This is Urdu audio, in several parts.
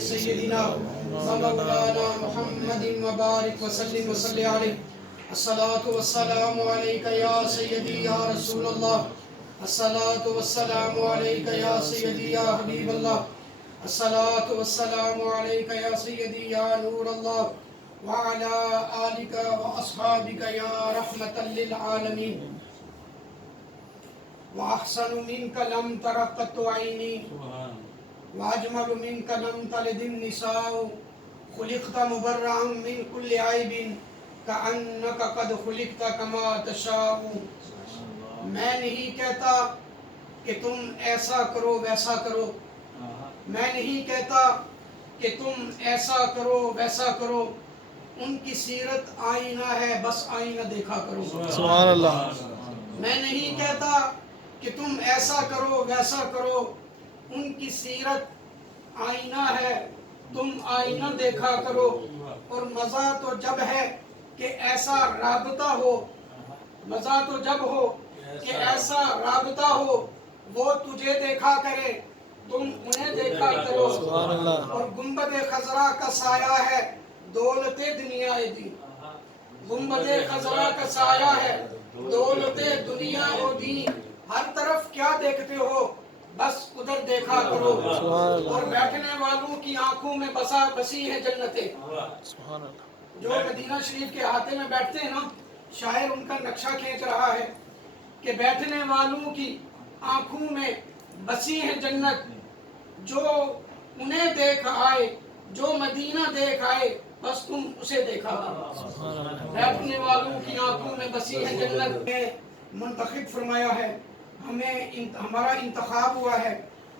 سیدنا مولانا محمد وبارک وسلم وصلی علیہ الصلاۃ والسلام علیک یا سیدی یا رسول اللہ الصلاۃ والسلام علیک یا سیدی یا حبیب اللہ الصلاۃ والسلام علیک یا سیدی یا نور اللہ وعلی آلک واصحابک یا رحمۃ للعالمین وأحسن منك لم تر قط عيني وأجمل منك لم تلد النساء خلقت مبرأ من كل عيب كأنك قد خلقت كما تشاء. میں نہیں کہتا کہ تم ایسا کرو ویسا کرو، میں نہیں کہتا کہ تم ایسا کرو ویسا کرو، ان کی سیرت آئینہ ہے بس آئینہ دیکھا کرو. سبحان اللہ. میں نہیں کہتا کہ تم ایسا کرو ویسا کرو، ان کی سیرت آئینہ ہے تم آئینہ دیکھا کرو. اور مزہ تو جب ہے کہ ایسا رابطہ ہو، مزہ تو جب ہو کہ ایسا رابطہ ہو، وہ تجھے دیکھا کرے تم انہیں دیکھا کرو. سبحان اللہ. اور گنبد خضرا کا سایہ ہے دولت دنیا دین، گنبد خضرا کا سایہ ہے دولت دنیا و دین. ہر طرف کیا دیکھتے ہو بس ادھر دیکھا کرو. اور بیٹھنے والوں کی آنکھوں میں بسی ہے جنتیں. سبحان اللہ. جو مدینہ شریف کے احاطے میں بیٹھتے ہیں نا، شاعر ان کا نقشہ کھینچ رہا ہے کہ بیٹھنے والوں کی آنکھوں میں بسی ہے جنت، جو انہیں دیکھ آئے جو مدینہ دیکھ آئے بس تم اسے دیکھا کرو. بیٹھنے والوں کی آنکھوں میں بسی ہے جنت میں منتخب فرمایا ہے، ہمارا انتخاب ہوا ہے.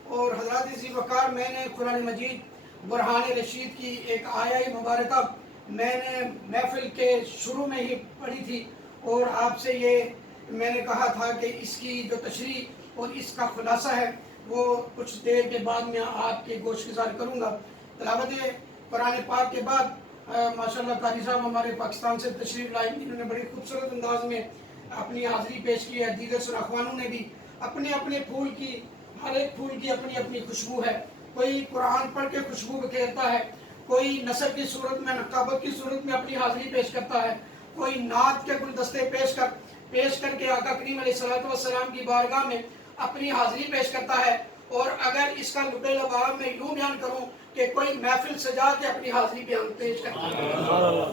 اور حضرات ذی وقار، میں نے قرآن مجید برہان رشید کی ایک آیہ مبارکہ میں نے محفل کے شروع میں ہی پڑھی تھی، اور آپ سے یہ میں نے کہا تھا کہ اس کی جو تشریح اور اس کا خلاصہ ہے وہ کچھ دیر کے بعد میں آپ کے گوش گزار کروں گا. تلاوت قرآن پاک کے بعد ماشاءاللہ قاری صاحب ہمارے پاکستان سے تشریف لائے، انہوں نے بڑی خوبصورت انداز میں اپنی حاضری پیش کی ہے. دیگر سراخوانوں نے بھی اپنے اپنے پھول کی، ہر ایک پھول کی اپنی اپنی خوشبو ہے. کوئی قرآن پڑھ کے خوشبو بکھیرتا ہے، کوئی نثر کی صورت میں، نقابت کی صورت میں اپنی حاضری پیش کرتا ہے، کوئی نعت کے گلدستے پیش کر کے آقا کریم علیہ السلام کی بارگاہ میں اپنی حاضری پیش کرتا ہے. اور اگر اس کا لب لباب میں یوں بیان کروں کہ کوئی محفل سجا کے اپنی حاضری پیش کرتا ہے.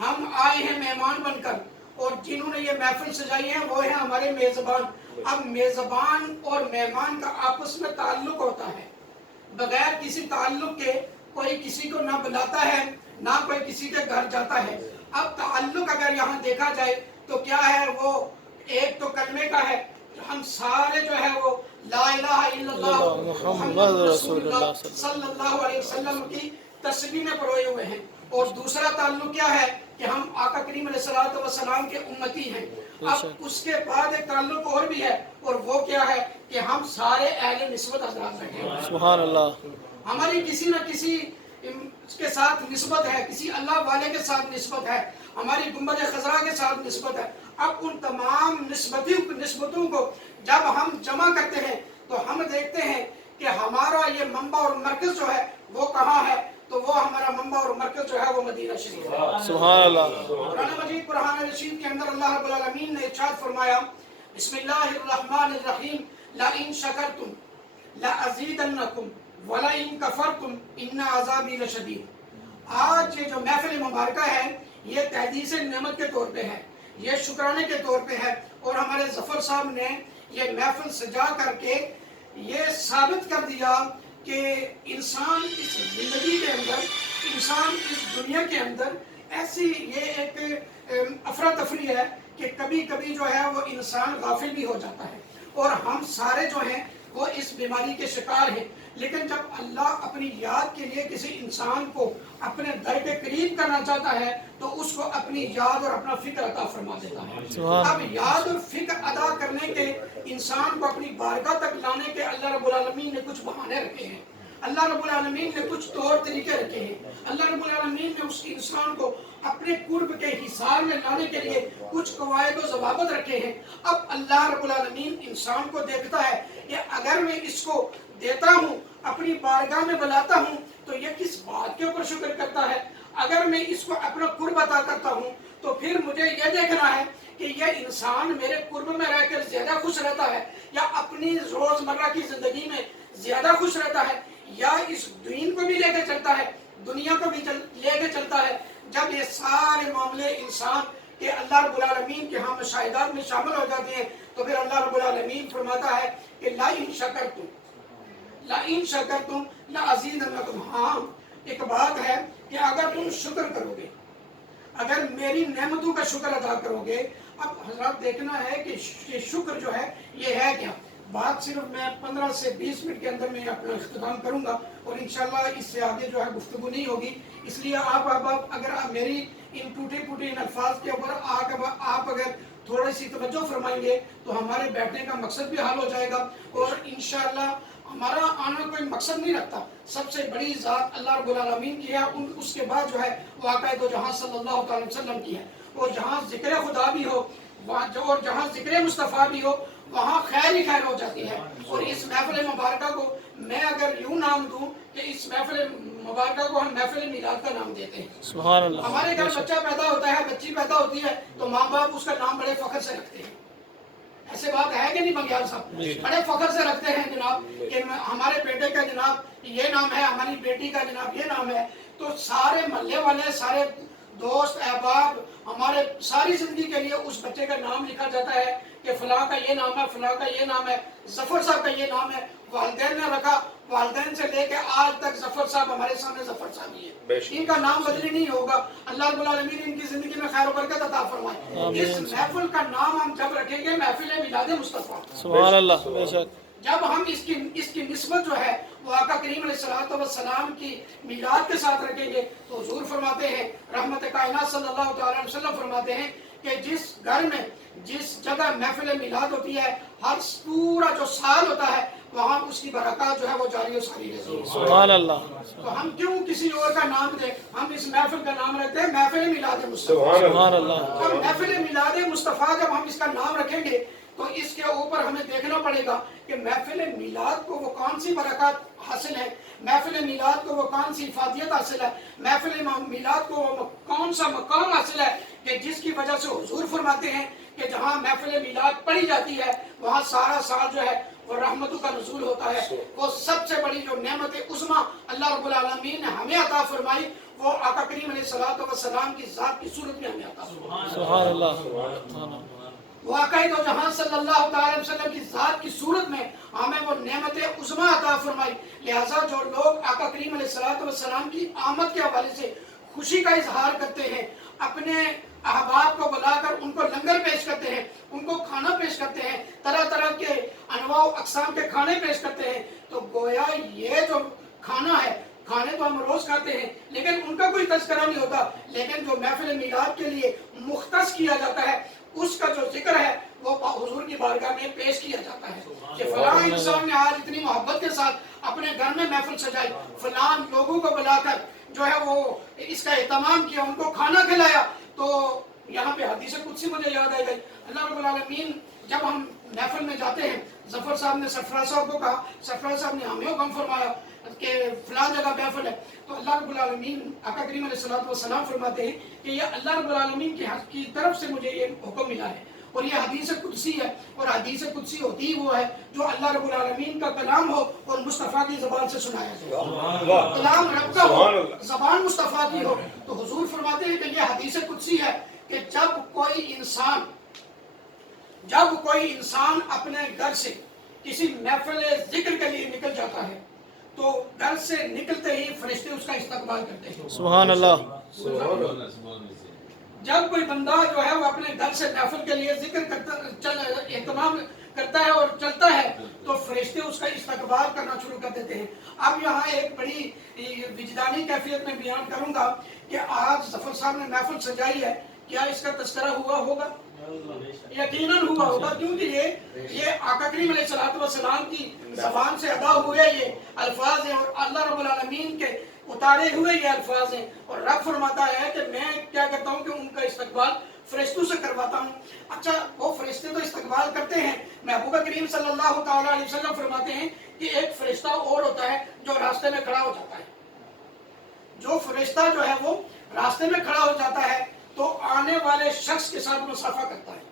ہم آئے ہیں مہمان بن کر، اور جنہوں نے یہ محفل سجائی ہے وہ ہیں ہمارے میزبان. اب میزبان اور مہمان کا آپس میں تعلق ہوتا ہے، بغیر کسی تعلق کے کوئی کسی کو نہ بلاتا ہے نہ کوئی کسی کے گھر جاتا ہے. اب تعلق اگر یہاں دیکھا جائے تو کیا ہے، وہ ایک تو کلمے کا ہے، ہم سارے جو ہے وہ لا الہ الا اللہ محمد رسول اللہ صلی اللہ علیہ وسلم کی تسبیح میں پروئے ہوئے ہیں. اور دوسرا تعلق کیا ہے کہ ہم آقا کریم علیہ السلام کے امتی ہیں. اب اس کے بعد ایک تعلق اور بھی ہے، اور وہ کیا ہے کہ ہم سارے اہل نسبت حضرات بیٹھے ہیں. سبحان اللہ. ہماری کسی نہ کسی کے ساتھ نسبت ہے، کسی اللہ والے کے ساتھ نسبت ہے، ہماری گنبد خضرا کے ساتھ نسبت ہے. اب ان تمام نسبتوں کو جب ہم جمع کرتے ہیں تو ہم دیکھتے ہیں کہ ہمارا یہ منبع اور مرکز جو ہے وہ کہاں ہے، تو وہ ہمارا منبع اور مرکز جو ہے وہ مدینہ شریف ہے. سبحان اللہ. قرآن مجید برہان رشید کے اندر اللہ رب العالمین نے ارشاد فرمایا، بسم اللہ الرحمن الرحیم، لئن شکرتم لازیدنکم ولئن کفرتم ان عذابی لشدید. آج یہ جو محفل مبارکہ ہے یہ تحدیث نعمت کے طور پہ ہے، یہ شکرانے کے طور پہ ہے. اور ہمارے ظفر صاحب نے یہ محفل سجا کر کے یہ ثابت کر دیا کہ انسان اس زندگی کے اندر، انسان اس دنیا کے اندر ایسی یہ ایک افراتفری ہے کہ کبھی کبھی جو ہے وہ انسان غافل بھی ہو جاتا ہے. اور ہم سارے جو ہیں وہ اس بیماری کے شکار ہیں. لیکن جب اللہ اپنی یاد کے لیے کسی انسان کو اپنے در کے قریب کرنا چاہتا ہے تو اس کو اپنی یاد اور اپنا فکر عطا فرما دیتا ہے. اب یاد اور فکر ادا کرنے کے، انسان کو اپنی بارگاہ تک لانے کے اللہ رب العالمین نے کچھ بہانے رکھے ہیں، اللہ رب العالمین نے کچھ طور طریقے رکھے ہیں. اللہ رب العالمین نے اس انسان کو اپنے قرب کے حصار میں لانے کے لیے کچھ قواعد و ضوابط رکھے ہیں. اب اللہ رب العالمین انسان کو دیکھتا ہے کہ اگر میں اس کو دیتا ہوں اپنی بارگاہ میں بلاتا ہوں تو یہ کس بات کے اوپر شکر کرتا ہے؟ اگر میں اس کو اپنا قرب عطا کرتا ہوں تو پھر مجھے یہ دیکھنا ہے کہ یہ انسان میرے قرب میں رہ کر زیادہ خوش رہتا ہے یا اپنی روزمرہ کی زندگی میں زیادہ خوش رہتا ہے، یا اس دین کو بھی لے کے چلتا ہے، دنیا کو بھی لے کے چلتا ہے۔ جب یہ سارے معاملے انسان کہ اللہ رب العالمین کے ہاں مشاہدات میں شامل ہو جاتے ہیں تو پھر اللہ رب العالمین فرماتا ہے کہ لَئِن شَكَرْتُمْ لَأَزِيدَنَّكُمْ۔ ہاں ایک بات ہے کہ اگر تم شکر کرو گے، اگر میری نعمتوں کا شکر ادا کرو گے۔ اب حضرات دیکھنا ہے کہ شکر جو ہے یہ ہے کیا۔ بات صرف میں 15 سے 20 منٹ کے اندر میں اپنا اختتام کروں گا اور انشاءاللہ اس سے آگے جو ہے گفتگو نہیں ہوگی، اس لیے آپ اگر میری ان ٹوٹے پھوٹے ان الفاظ کے اوپر آپ اگر تھوڑی سی توجہ فرمائیں گے تو ہمارے بیٹھنے کا مقصد بھی حل ہو جائے گا، اور انشاءاللہ ہمارا آنا کوئی مقصد نہیں رکھتا، سب سے بڑی ذات اللہ رب العالمین کی ہے، اس کے بعد جو ہے وہ آقا دو جہاں صلی اللہ علیہ وسلم کی ہے، اور جہاں ذکر خدا بھی ہو اور جہاں ذکر مصطفیٰ بھی ہو وہاں خیر ہی خیر ہو جاتی ہے۔ اور اس محفل مبارکہ کو میں اگر یوں نام دوں کہ اس محفل مبارکہ کو ہم محفل میلاد کا نام دیتے ہیں۔ سبحان اللہ۔ ہمارے گھر بچہ پیدا ہوتا ہے، بچی پیدا ہوتی ہے تو ماں باپ اس کا نام بڑے فخر سے رکھتے ہیں، ایسے بات ہے کہ نہیں بنگیال صاحب؟ بڑے فخر سے رکھتے ہیں جناب کہ ہمارے بیٹے کا جناب یہ نام ہے، ہماری بیٹی کا جناب یہ نام ہے۔ تو سارے محلے والے، سارے دوست احباب، ہمارے ساری زندگی کے لیے اس بچے کا نام لکھا جاتا ہے کہ فلاں کا یہ نام ہے، فلاں کا یہ نام ہے، ظفر صاحب کا یہ نام ہے۔ والدین نے رکھا، والدین سے لے کے آج تک ظفر صاحب ہمارے سامنے ظفر صاحب ہی ہے، ان کا نام بدلی نہیں ہوگا۔ اللہ رب العالمین ان کی زندگی میں خیر و برکت عطا فرمائے۔ اس محفل کا نام ہم جب رکھیں گے محفل میلاد مصطفیٰ، سبحان اللہ، بے شک۔ جب ہم اس کی نسبت جو ہے وہ آقا کریم علیہ السلام کی میلاد کے ساتھ رکھیں گے تو حضور فرماتے ہیں، رحمت کائنات صلی اللہ تعالی علیہ وسلم فرماتے ہیں کہ جس گھر میں جس جگہ محفل میلاد ہوتی ہے ہر پورا جو سال ہوتا ہے وہاں اس کی برکات جو ہے وہ جاری و ساری رہتی ہے۔ سبحان اللہ۔ تو ہم کیوں کسی اور کا نام دیں، ہم اس محفل کا نام رکھتے ہیں محفل میلاد مصطفیٰ۔ سبحان اللہ۔ اور محفل میلاد مصطفیٰ جب ہم اس کا نام رکھیں گے تو اس کے اوپر ہمیں دیکھنا پڑے گا کہ محفل میلاد کو وہ کون سی برکات حاصل ہے، محفل میلاد کو وہ کون سی افادیت حاصل ہے، محفل میلاد کو وہ کون سا مقام حاصل ہے کہ جس کی وجہ سے حضور فرماتے ہیں کہ جہاں محفل میلاد پڑھی جاتی ہے وہاں سارا سال جو ہے وہ رحمتوں کا نزول ہوتا ہے۔ وہ سب سے بڑی جو نعمت عظمیٰ اللہ رب العالمین نے ہمیں عطا فرمائی وہ آقا کریم علیہ السلام کی ذات کی صورت میں ہمیں عطا فرمائی۔ سبحان اللہ۔ وہ آقا دو جہاں صلی اللہ تعالی وسلم کی ذات کی صورت میں ہمیں وہ نعمت عظمیٰ عطا فرمائی۔ لہٰذا جو لوگ آقا کریم علیہ السلام کی آمد کے حوالے سے خوشی کا اظہار کرتے ہیں، اپنے احباب کو بلا کر ان کو لنگر پیش کرتے ہیں، ان کو کھانا پیش کرتے ہیں، طرح طرح کے انواع و اقسام کے کھانے پیش کرتے ہیں، تو گویا یہ جو کھانا ہے، کھانے تو ہم روز کھاتے ہیں لیکن ان کا کوئی تذکرہ نہیں ہوتا، لیکن جو محفل میلاد کے لیے مختص کیا جاتا ہے اس کا جو ذکر ہے وہ حضور کی بارگاہ میں پیش کیا جاتا ہے کہ فلاں انسان نے آج اتنی محبت کے ساتھ اپنے گھر میں محفل سجائی، فلاں لوگوں کو بلا کر جو ہے وہ اس کا اہتمام کیا، ان کو کھانا کھلایا۔ تو یہاں پہ حدیث قدسی مجھے یاد آ گئی، اللہ رب العالمین جب ہم محفل میں جاتے ہیں، ظفر صاحب نے سرفراز صاحب کو کہا، سرفراز صاحب نے ہمیں حکم فرمایا کہ فلاں جگہ محفل ہے، تو اللہ رب العالمین آقا کریم علیہ السلام فرماتے ہیں کہ یہ اللہ رب العالمین کی طرف سے مجھے یہ حکم ملا ہے، اور یہ حدیث قدسی ہے، اور حدیث قدسی ہوتی وہ ہے جو اللہ رب العالمین کا کلام ہو اور مصطفیٰ کی زبان سے سنایا جائے، کلام رب کا ہو، زبان مصطفیٰ کی ہو۔ تو حضور فرماتے ہیں کہ یہ حدیث قدسی ہے کہ جب کوئی انسان اپنے گھر سے کسی محفل ذکر کے لیے نکل جاتا ہے تو گھر سے نکلتے ہی فرشتے اس کا استقبال کرتے ہیں۔ سبحان اللہ۔ جب کوئی بندہ جو ہے وہ اپنے گھر سے محفل کے لیے ذکر اہتمام کرتا ہے اور چلتا ہے تو فرشتے اس کا استقبال کرنا شروع کر دیتے ہیں۔ اب یہاں ایک بڑی وجدانی کیفیت میں بیان کروں گا کہ آج ظفر صاحب نے محفل سجائی ہے، کیا اس کا تذکرہ ہوا ہوگا؟ یقیناً ہوا ہوگا، کیونکہ یہ آقا کریم علیہ السلام کی زبان سے ادا ہوئے یہ الفاظ ہیں اور اللہ رب العالمین کے اتارے ہوئے یہ الفاظ ہیں، اور رب فرماتا ہے کہ میں کیا کرتا ہوں کہ ان کا استقبال فرشتوں سے کرواتا ہوں. اچھا وہ فرشتے تو استقبال کرتے ہیں. محبوب کریم صلی اللہ تعالیٰ علیہ وسلم فرماتے ہیں کہ ایک فرشتہ اور ہوتا ہے جو راستے میں کھڑا ہو جاتا ہے. جو فرشتہ جو ہے وہ راستے میں کھڑا ہو جاتا ہے تو آنے والے شخص کے ساتھ مصافحہ کرتا ہے.